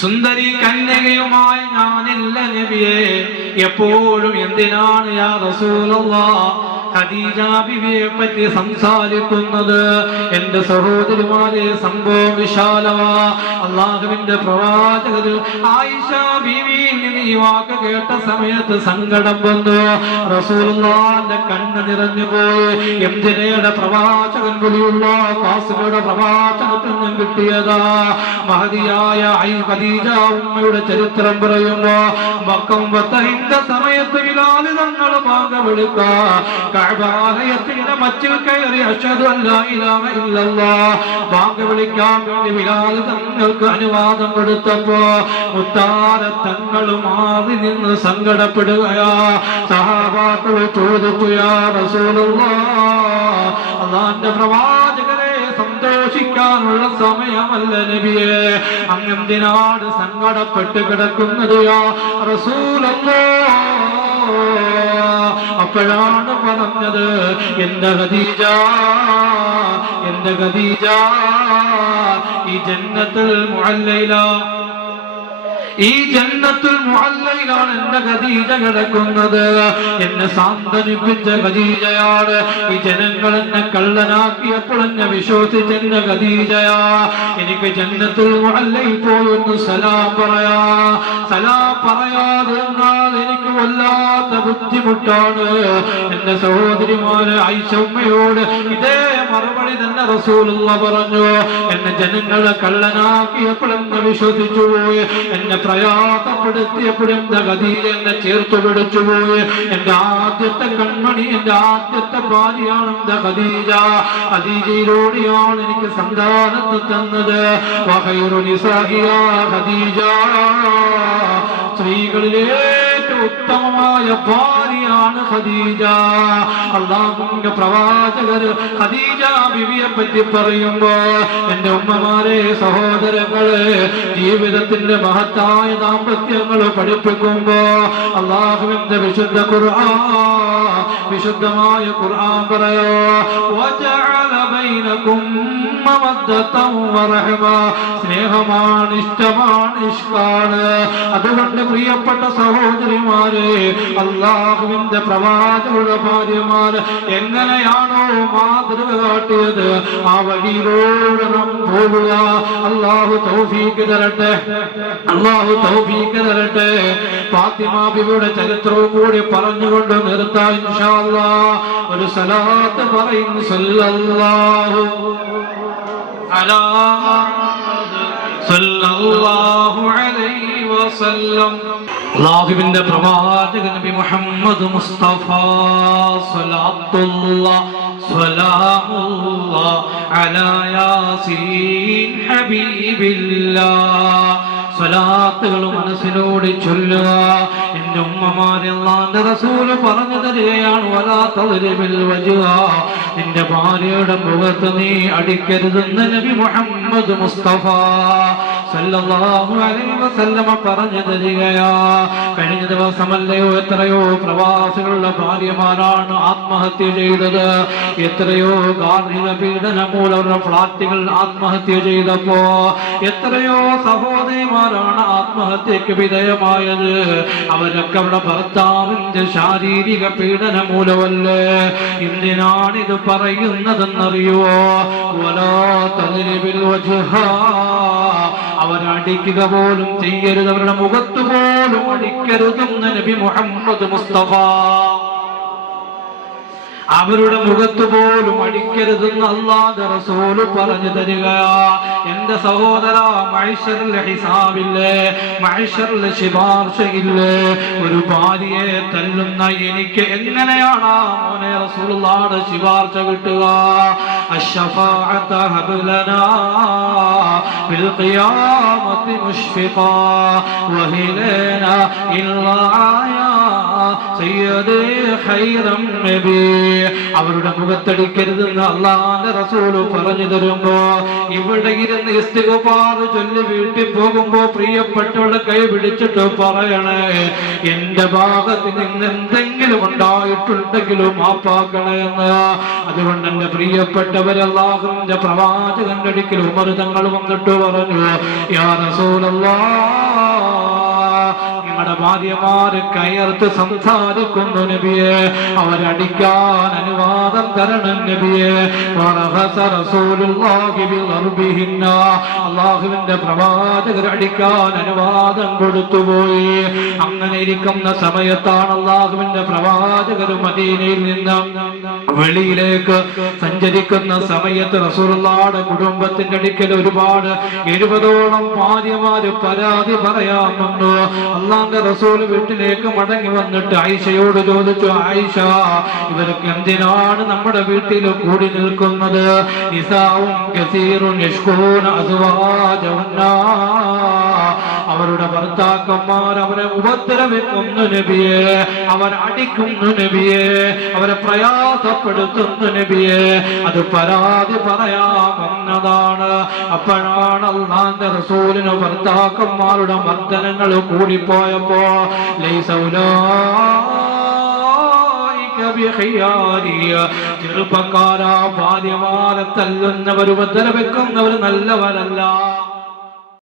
സുന്ദരി കന്യകയുമായി ഞാനില്ല നബിയെ. എപ്പോഴും എന്തിനാണ് യാ റസൂലല്ലാ ഖദീജ ബിവിയെ പറ്റി സംസാരിക്കുന്നത് എന്റെ സഹോദരിമാരെ സംഭവം വിശാലമാ. അള്ളാഹുവിന്റെ പ്രവാചകർ ആയിഷ ബിവി ഈ വാക്ക് കേട്ട സമയത്ത് സങ്കടം വന്നു. റസൂലുള്ളാന്റെ കണ്ണ് നിറഞ്ഞു പോയി. എന്തിനയുടെ പ്രവാചകൻ കൂടിയുള്ള കാസുകളുടെ പ്രവാചകത്തിൽ നിന്നും കിട്ടിയതാ. മഹതിയായ ഖദീജ ഉമ്മയുടെ ചരിത്രം പറയുന്നു മക്കം വത്തഹിന്റെ സമയത്ത് വിലാലി തങ്ങൾ ഭാഗ വിളിക്ക കഅബാലയത്തിന്റെ മച്ചിൽ കയറി ഭാഗ വിളിക്കാൻ വേണ്ടി ബിലാൽ തങ്ങൾക്ക് അനുവാദം കൊടുത്തപ്പോ മുത്താര തങ്ങളും മാറി നിന്ന് സങ്കടപ്പെടുകയാ. സഹാബാക്കൾ ചോദിക്കുകയാ യാ റസൂലുള്ളാഹ് അള്ളാന്റെ പ്രവാചകരെ സന്തോഷിക്കാനുള്ള സമയമല്ല നബിയെ. അങ്ങെന്തിനാട് സങ്കടപ്പെട്ട് കിടക്കുന്നത്? യാ റസൂലല്ലോ അപ്പോഴാണ് പറഞ്ഞത് എന്റെ ഖദീജ എന്റെ ഖദീജ ഈ ജന്നത്തുൽ മുഹല്ലയില ഈ ജന്നത്തുൽ മുഹല്ലയിലാണ് എന്റെ ഖദീജ കിടക്കുന്നത്. എന്നെ സാന്ത്വനിപ്പിച്ച ഖദീജയാണ്. ഈ ജനങ്ങൾ എന്നെ കള്ളനാക്കിയപ്പോൾ എന്നെ വിശ്വസിച്ച എന്റെ ഖദീജയാ. എനിക്ക് ജന്നത്തുൽ മുഹല്ലയിൽ പോയൊന്ന് സലാം പറയാ. സലാം പറയാതെ ബുദ്ധിമുട്ടാണ്. എന്റെ സഹോദരിമാര് ഐശമ്മയോട് ഇതേ മറുപടി തന്നെ റസൂലുള്ള പറഞ്ഞു. എന്നെ ജനങ്ങളെ കള്ളനാക്കിയപ്പോഴെന്ന് വിശ്വസിച്ചു പോയി. എന്നെ പ്രയാസപ്പെടുത്തിയപ്പോഴും എന്റെ ഗതിയിൽ എന്നെ ചേർത്തു പിടിച്ചു പോയി. എന്റെ ആദ്യത്തെ കൺമണി എന്റെ ആദ്യത്തെ ഭാര്യയാണ് ഖദീജ. ഖദീജയിലൂടെയാണ് എനിക്ക് സന്താനത്ത് തന്നത്. ഖദീജ. സ്ത്രീകളിലെ ഉത്തമമായ ഭാര്യയാണ് ഖദീജ. അള്ളാഹുവിന്റെ പ്രവാചകർ ഖദീജ ബിവിയെ പറ്റി പറയുമ്പോ എന്റെ ഉമ്മമാരെ സഹോദരങ്ങളെ ജീവിതത്തിന്റെ മഹത്തായ ദാമ്പത്യങ്ങൾ പഠിപ്പിക്കുമ്പോ അള്ളാഹുവിന്റെ വിശുദ്ധ ഖുർആൻ വിശുദ്ധമായ ഖുർആൻ പറയോ? സ്നേഹമാണ് ഇഷ്ടമാണ് ഇഷ്കാണ് അതുകൊണ്ട് പ്രിയപ്പെട്ട സഹോദരിമാരെ അള്ളാഹുവിന്റെ പ്രവാചകരുടെ ഭാര്യമാര് എങ്ങനെയാണോ മാതൃക കാട്ടിയത് ആ വഴിയിലൂടെ നാം പോവുക. അള്ളാഹു തൗഫീക്ക് തരട്ടെ. അള്ളാഹു തൗഫീക്ക് തരട്ടെ. ഫാത്തിമ ബിബിയുടെ ചരിത്രവും കൂടി പറഞ്ഞുകൊണ്ട് നിർത്താം ഇൻഷാ അല്ലാഹ് ഒരു സലാത്ത് പറയുന്നു സല്ലല്ലാഹു അലാ സല്ലല്ലാഹു അലൈഹി വസല്ലം. അല്ലാഹുവിന്റെ പ്രവാചകൻ നബി മുഹമ്മദ് മുസ്തഫ സ്വലാത്തുല്ലാഹ് സ്വലാമുല്ലാഹ് അലാ യാസീൻ ഹബീബില്ലാ. സ്വലാത്തുകൾ മനസ്സിലോട് ചൊല്ലുക. എന്റെ ഉമ്മമാരെ അല്ലാഹുവിന്റെ റസൂൽ പറഞ്ഞു തരികയാണ് വലാത്തതിരിൽ വജുക നിന്റെ ഭാര്യയുടെ മുഖത്ത് നീ അടിക്കരുതെന്ന് നബി മുഹമ്മദ് മുസ്തഫ വസല്ലമ പറഞ്ഞു തരികയാ. കഴിഞ്ഞ ദിവസമല്ലയോ എത്രയോ പ്രവാസികളുടെ ഭാര്യമാരാണ് ആത്മഹത്യ ചെയ്തത്. എത്രയോ ഗാർഹിക പീഡന മൂലവരുടെ ഫ്ലാറ്റുകൾ ആത്മഹത്യ ചെയ്തപ്പോ എത്രയോ സഹോദരിമാരാണ് ആത്മഹത്യക്ക് വിധേയമായത്. അവരൊക്കെ അവിടെ ഭർത്താവിന്റെ ശാരീരിക പീഡന മൂലമല്ലേ എന്തിനാണിത് പറയുന്നതെന്നറിയോ അവരടിക്കുക പോലും ചെയ്യരുത്. അവരുടെ മുഖത്ത് പോലും അടിക്കരുതെന്ന് നബി മുഹമ്മദ് മുസ്തഫ. അവരുടെ മുഖത്ത് പോലും അടിക്കരുതെന്ന് അള്ളാന്റെ റസൂല് പറഞ്ഞു തരിക എന്റെ സഹോദര മൈഷറിലെ ഹിസാബില്ലേ മൈഷറിലെ ശിപാർശയില്ലേ ഒരു ഭാര്യയെ തല്ലുന്ന എനിക്ക് എങ്ങനെയാണ് ആ മോനെ റസൂലുള്ളാടെ ശിപാർശ കിട്ടുക الشفاعة هب لنا في القيامة مشفقا وهلنا إلا يا سيدي خير النبي അവരുടെ മുഖത്തടിക്കരുതെന്ന് അള്ളാന്റെ റസൂൽ പറഞ്ഞു തരുമ്പോ ഇവിടെ ഇരുന്ന് ഇസ്തികുപാറ് ചൊല്ലി വീട്ടിൽ പോകുമ്പോ പ്രിയപ്പെട്ടവളെ കൈ പിടിച്ചിട്ട് പറയണേ എന്റെ ഭാഗത്ത് നിന്ന് എന്തെങ്കിലും ഉണ്ടായിട്ടുണ്ടെങ്കിലും മാപ്പാക്കണേ എന്ന്. അതുകൊണ്ട് എന്റെ പ്രിയപ്പെട്ടവരല്ലാഹുവിന്റെ പ്രവാചകന്റെ അടുക്കൽ ഉമർ തങ്ങൾ വന്നിട്ട് പറഞ്ഞു യാ റസൂലല്ലാ നിങ്ങളുടെ ഭാര്യമാര് കയർത്ത് സംസാരിക്കുന്നു നബിയെ. അവരടിക്കാൻ അനുവാദം തരണം നബിയെ. അള്ളാഹുവിന്റെ പ്രവാചകർ അടിക്കാൻ അനുവാദം കൊടുത്തുപോയി അങ്ങനെ ഇരിക്കുന്ന സമയത്താണ് അള്ളാഹുവിന്റെ പ്രവാചകർ മദീനയിൽ നിന്ന് വെളിയിലേക്ക് സഞ്ചരിക്കുന്ന സമയത്ത് റസൂലുള്ളാടെ കുടുംബത്തിന്റെ അടുക്കൽ ഒരുപാട് എഴുപതോളം ഭാര്യമാര് പരാതി പറയാൻ അള്ളാന്റെ റസൂൽ വീട്ടിലേക്ക് മടങ്ങി വന്നിട്ട് ആയിഷയോട് ചോദിച്ചു ആയിഷ ഇവർക്ക് എന്തിനാണ് നമ്മുടെ വീട്ടിൽ കൂടി നിൽക്കുന്നത്? അവരുടെ ഭർത്താക്കന്മാർ അവരെ ഉപദ്രവിക്കുന്നു നബിയെ അവർ അടിക്കുന്നു നബിയെ അവരെ പ്രയാസപ്പെടുത്തുന്നു നബിയെ. അത് പരാതി പറയാമെന്നതാണ്. അപ്പോഴാണ് അള്ളാന്റെ റസൂലിന് ഭർത്താക്കന്മാരുടെ മർദ്ദനങ്ങൾ കൂടിപ്പോയപ്പോ بخياري. ചെറുപ്പക്കാരാ ഭാര്യമാരെ തല്ലുന്നവർ ഉപദ്രവിക്കുന്നവർ നല്ലവരല്ല